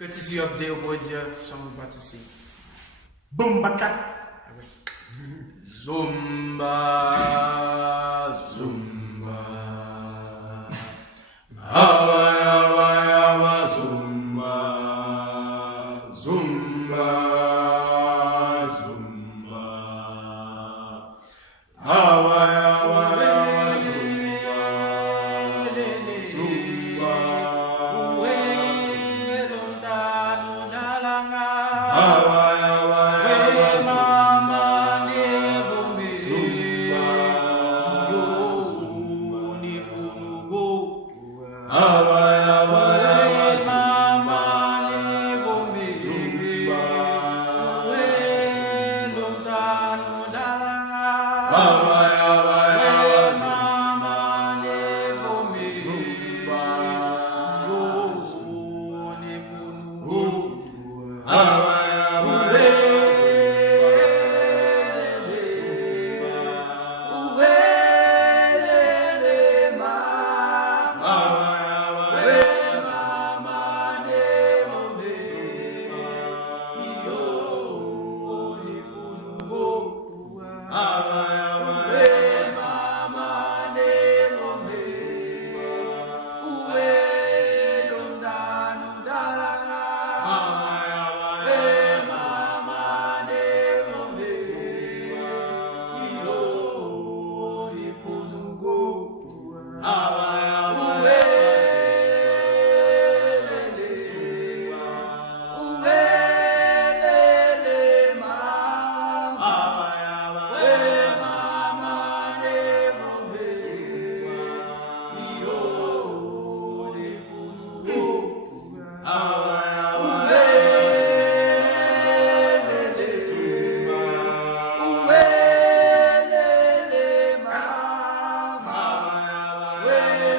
Courtesy of Dale Boys here, song we're about to sing. Boom bata. Zumba, Zumba. Hawa, hawa, hawa, Zumba. Zumba, Zumba. Hawa, hawa, hawa, Zumba. Zumba. Hawa, hawa, hawa, Zumba. Way